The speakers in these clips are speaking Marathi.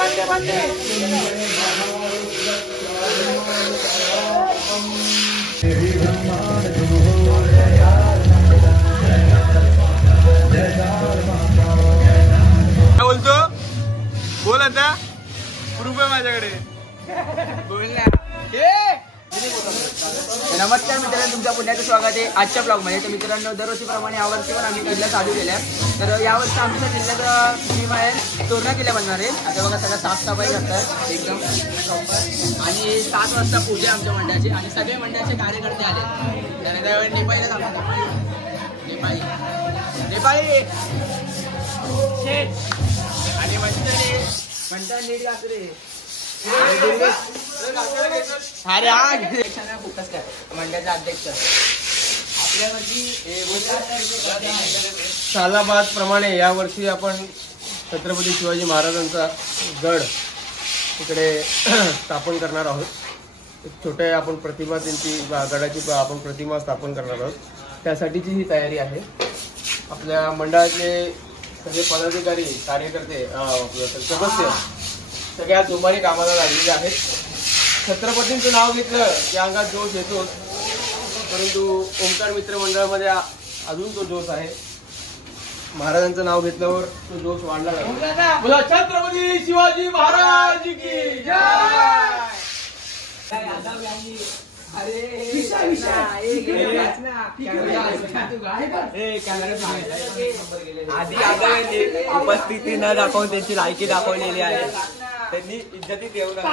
बोलतो बोल आता प्रूफ आहे माझ्याकडे बोल ना. नमस्कार मित्रांनो, तुमच्या पुण्याचं स्वागत आहे आजच्या ब्लॉग मध्ये. तर मित्रांनो, दरवर्षीप्रमाणे यावर्षी पण आम्ही किल्ला चालू केल्या. तर यावर्षी आमच्या जिल्ह्याचा थीम आहे तोरणा किल्ला बनणार आहे. आता बघा सगळं साफसफाई करतात एकदम प्रॉपर. आणि 7 वाजता पूजा आमच्या मंडळाची आणि सगळे मंडळाचे कार्यकर्ते आले. त्यानंतर नेपाळीला जाणार नेपाळी आणि म्हणतात नीट गाजरे. अरे हा फोकस कर. मंडळाचा अध्यक्ष सालाबाद प्रमाणे यावर्षी आपण छत्रपती शिवाजी महाराजांचा गड इकडे स्थापन करणार आहोत. एक छोट्या आपण प्रतिमा त्यांची गडाची आपण प्रतिमा स्थापन करणार आहोत. त्यासाठीची ही तयारी आहे. आपल्या मंडळातले सगळे पदाधिकारी कार्यकर्ते सदस्य सगळ्या जोमाने कामाला लागलेले आहेत. छत्रपतींचं नाव घेतलं की अंगात जोश येतोच, परंतु ओंकार मित्र मंडळामध्ये अजून तो जोश आहे. महाराजांचं नाव घेतल्यावर तो जोश वाढला जातो. बोला छत्रपती शिवाजी महाराज की जय. उपस्थिती न दाखवून त्यांची लायकी दाखवलेली आहे. त्यांनी इज्जती देऊ नका.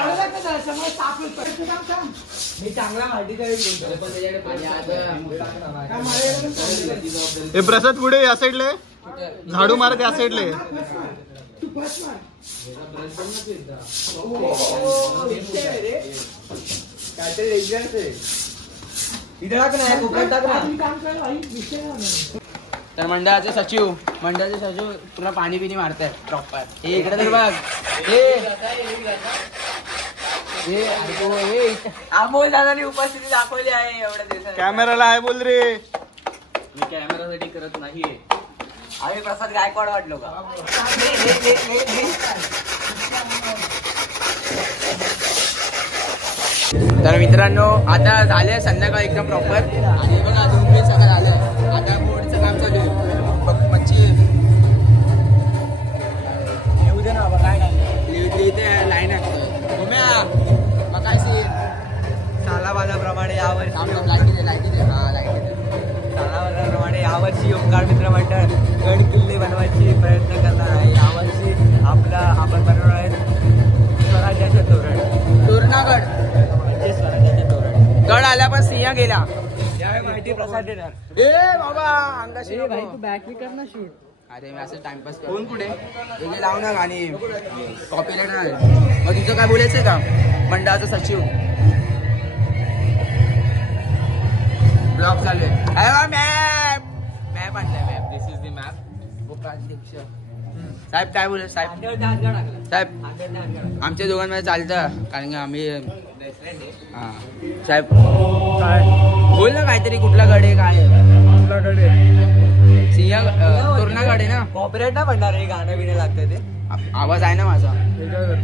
हे प्रसाद पुढे या साईडले झाडू मारत या साईडले. तर मंडळाचे सचिव तुला पाणी पिणी मारतायत प्रॉपर. हे इकडे तर बघ. अमोल दादानी उपस्थिती दाखवली आहे एवढ्या दिवसात. कॅमेराला आहे बोल रे. मी कॅमेरासाठी करत नाहीये. आम्ही प्रसाद गायकवाड वाटलो का. तर मित्रांनो, आता झाले संध्याकाळ एकदम प्रॉपर. आणि बघा तुम्ही सगळं झालं. आता बोर्डचं काम चालू आहे. मच्छी लिहू दे ना. काय लिहिते लाईन आहे मग काय सीन. सालाबादाप्रमाणे यावर्षी लाईटी दे. सालाबादाप्रमाणे यावर्षी ओंकार मित्र मंडळ गड किल्ले बनवायचे प्रयत्न करणार आहे. यावर्षी आपण बनवणार आहे स्वराज्याचे तोरण. तोरणागड म्हणजे स्वराज्याचे तोरण. गड आल्या पण सिंह गेला. यावेळी माहिती प्रसाद देणार. ए बाबा अंगाशी भाई तू बॅक कर ना शूट. अरे मी असं टाइमपास कर. कोण पुढे तुझे लाव ना गाणी कॉपीराइट नाही. मग तुझं काय बोलायचंय का मंडळाचा सचिव. ब्लॉग चालू आहे. मॅप आणलाय map. This is the map. उपाध्यक्ष साहेब काय बोलत साहेब आमच्या दोघांमध्ये चालतं कारण की आम्ही हा साहेब काय बोल ना काहीतरी. कुठला गड आहे काय कुठला गड आहे. सिंह तोरणा गड आहे ना. कॉपीराइट ना म्हणणार हे गाणं बिणं लागतं ते. आवाज आहे ना माझा.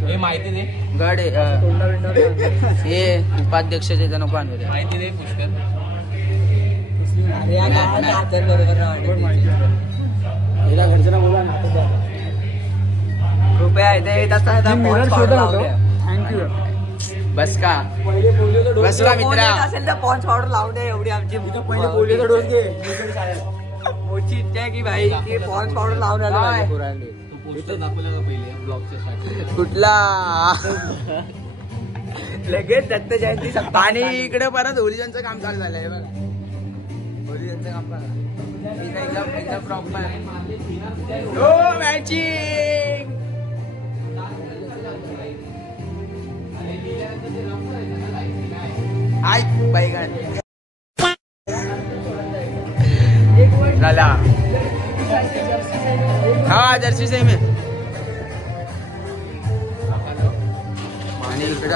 हे माहिती दे. गड आहे हे उपाध्यक्ष त्याचा नको आणू दे. माहिती दे पुष्कर. घरचं बोला रुपया थँक्यू. बस का बस का मित्रा. असेल तर पॉन्स पावडर लावून द्या. एवढी आमची पहिले पोलिओचा डोस घे. मोठी इच्छा आहे की भाई की पॉन्स पावडर लावून आला. कुठला लगेच दत्त जयंती. आणि इकडे परत होलिकांचं काम चालू झालंय बघा. होलिकांचं काम बघा एकदम प्रॉपर. हो मॅचिंग. बैगन झाला. हा जर्सी सेम आहे. आणि इकडे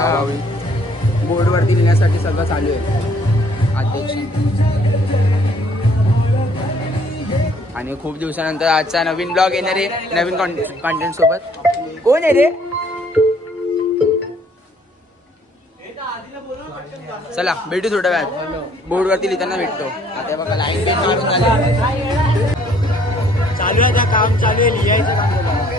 बोर्ड वरती लिहिण्यासाठी सगळं चालू आहे अध्यक्ष. आणि खूप दिवसानंतर आजचा नवीन ब्लॉग येणार आहे नवीन कंटेंट सोबत. कोण आहे रे. चला भेटू थोड्या वेळात बोर्ड वरती लिहिताना भेटतो. आता बघा लाईन पेन मारून झाली. चालू आहे काम चालू आहे लिहायचं काम चालू आहे.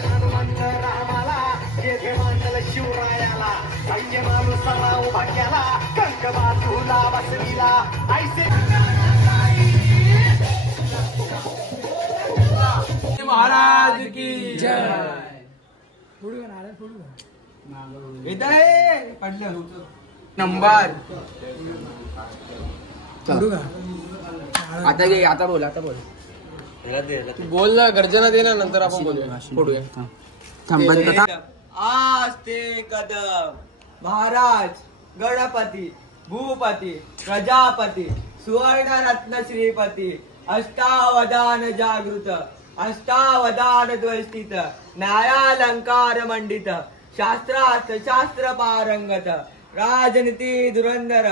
महाराज की जय. नंबर आता घे. आता बोल. बोल ना, गर्जना दे ना, नंतर आपण बोलूया. आज ते कदम महाराज गणपती भूपती प्रजापती सुवर्ण रत्न श्रीपती अष्टावधान जागृत अष्टावधान द्वैस्थित न्यायालंकार मंडित शास्त्रार्थ शास्त्र पारंगत राजनीती धुरंधर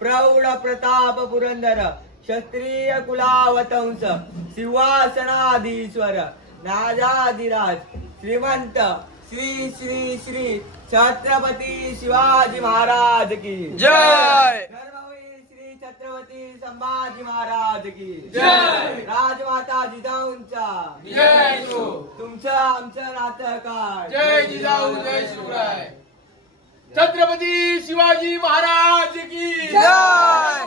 प्रौढ प्रताप पुरंदर क्षत्रिय कुलावतंस सिंहासनाधीश्वर राजाधिराज श्रीमंत श्री श्री श्री छत्रपती शिवाजी महाराज की जय. धर्मवीर श्री छत्रपती संभाजी महाराज की जय. राजमाता जिजाऊंचा जय हो. तुमचं आमचं नातं काय. जय जिजाऊ जय शिवराय. छत्रपती शिवाजी महाराज की जय.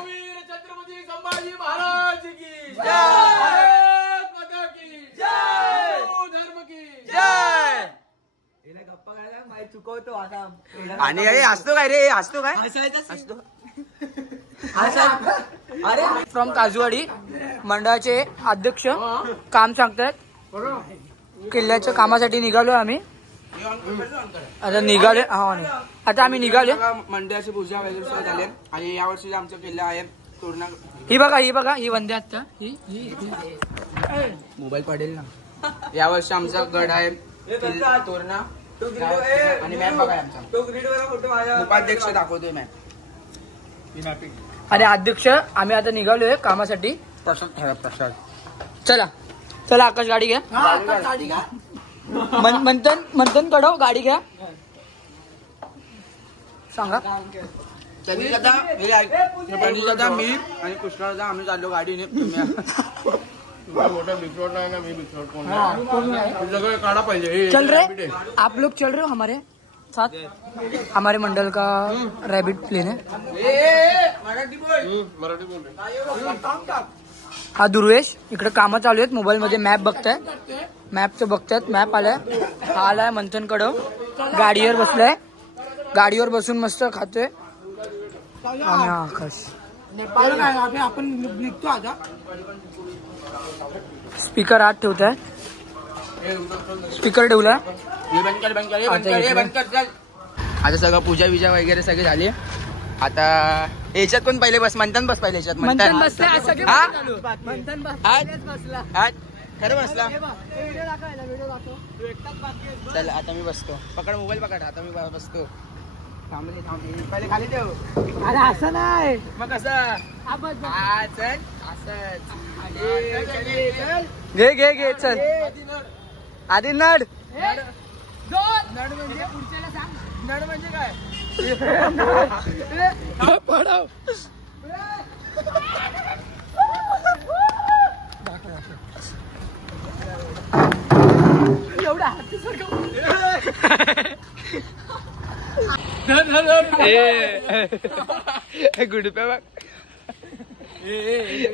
वीर छत्रपती संभाजी महाराज की जय. भारत माता की जय. हिंदू धर्म की जय. हिला गप्पा करायला माहिती चुकवतो आता. आणि अरे हसतो काय रे. हसतो काय हसतो. अरे फ्रॉम काजूवाडी मंडळाचे अध्यक्ष काम सांगतायत. किल्ल्याच्या कामासाठी निघालो आम्ही. आता निघाले आता आम्ही निघाले. मंडळाची पूजा वगैरे झाले आणि यावर्षी आमचा किल्ला आहे तोरणा. ही बघा ही वंदे आता ही मोबाईल पडेल ना. यावर्षी आमचा गड आहे तोरणा आणि मॅप बघा आमचा उपाध्यक्ष दाखवतोय मॅप. आणि अध्यक्ष आम्ही आता निघालोय कामासाठी. प्रसाद चला आकाश गाडी घ्या. मंथन कडव गाडी घ्या. सांगा. दादा मी आणि कृष्णदादा आम्ही चाललो गाडीने. मोठा बिकरोड नाही ना, मी बिकरोड कोण सगळं काढा पाहिजे. चल रे आप लोग चल रहे हो हमारे साथ. हमारे मंडल का रैबिट प्लेन है. मराठी बोल. हा दुर्वेश इकडे कामं चालू आहेत. मोबाईल मध्ये मॅप बघताय. मॅपचं बघतायत. मॅप आलाय. हा आलाय मंथन कडव गाडीवर बसलाय. गाडीवर बसून मस्त खातोय. आणि आकाश आपण निघतो आता. स्पीकर आत ठेवताय. स्पीकर ठेवला. आता सगळं पूजा विजा वगैरे सगळी झाली. आता याच्यात कोण पहिले बस. मंथन बस पहिले याच्यात. मंथन खरं बसला. चल आता मी बसतो. पकड मोबाईल पकड. आता मी बसतो. थांबले पहिले खाली ठेव. अरे असं नाही मग कसं चल असं घे चल आधी नड. नड म्हणजे काय. पडाव. एवढा गुडप्या बघ.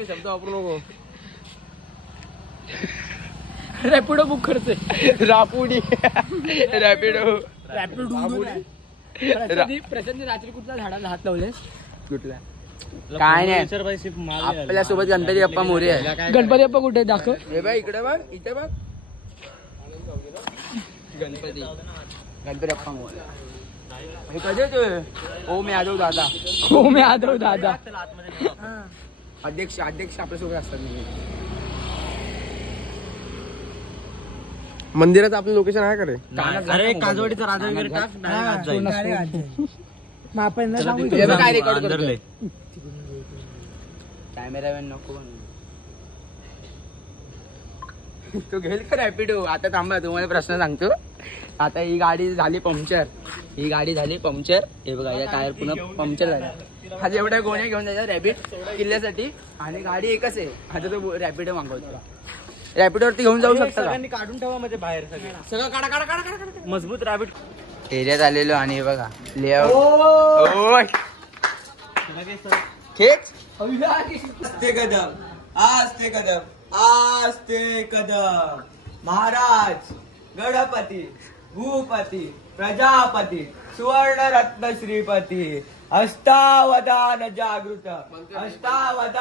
शब्द वापरू नको. रॅपिडो बुक करते. रापुडी रॅपिडो. प्रशांत रात्री कुठल्या झाडाला हात लावलेस. कुठला काय नाही. आपल्या सोबत गणपती बाप्पा मोरे आहे. गणपती बाप्पा कुठे दाखव. हे बघ इकडे बघ. इथे बघ गणपती बाप्पा मोरे. हे कधी येतोय. ओम यादव दादा. ओम यादव दादा अध्यक्ष आपल्या सोबत असतात. मंदिराचं आपलं लोकेशन आहे का रे. अरे काजवाडीचा राजा वगैरे काय रेकॉर्ड करतोय. कॅमेरामॅन नको तो घेईल का रॅपिडो. आता थांबा तुम्हाला प्रश्न सांगतो. आता ही गाडी झाली पंक्चर. हे बघा या टायर पुन्हा पंक्चर झाला. आज एवढ्या गोण्या घेऊन जायच्या रॅपिड किल्ल्यासाठी आणि गाडी एकच आहे. आता तो रॅपिड मागवतो. रॅपिडवरती घेऊन जाऊ शकता का? काढून ठेवा मध्ये बाहेर सगळं काढा काढा काढा काढा मजबूत रॅबिट एरियात आलेलो आणि बघा लेआउट खेच आस्ते कदम आस्ते कदम आस्ते कदम. महाराज गणपती भूपती प्रजापती सुवर्ण रत्न श्रीपती अष्टावधान जागृत अष्टावधान